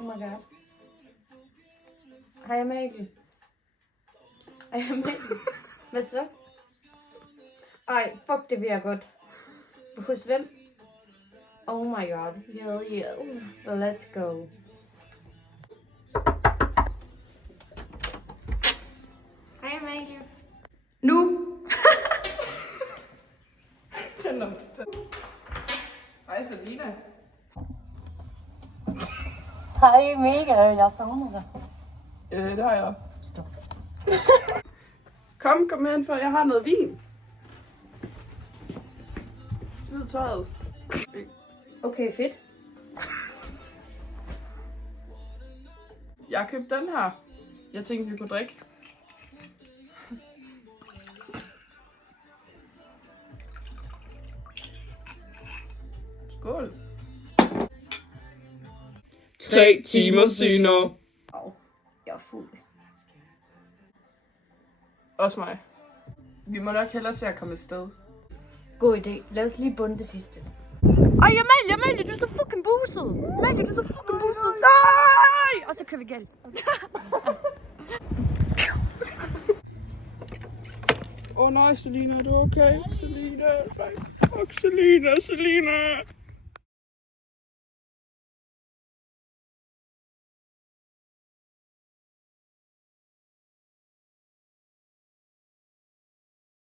Oh my god. Hej Amalie. Hej Amalie. Hvad så? Ej, fuck, det bliver godt. Hos hvem? Oh my god. Yes. Let's go. Hej Amalie. Nu! Tænder. Hej Selina. Hej Mega, jeg savner dig. Det har jeg. Stop. Kom hen, for jeg har noget vin. Smid tøjet. Okay, fedt. Jeg har købt den her. Jeg tænkte, vi kunne drikke. Skål. 3 timer senere. Jeg er fuld. Også mig. Vi må nok hellere se at komme et sted. God idé. Lad os lige bunde det sidste. Ej, Amalie, du er så fucking buset. Amalie, du er så fucking buset. Nej! Og så kører vi galt. Nej, Selina, er du okay? Selina, fuck, Selina.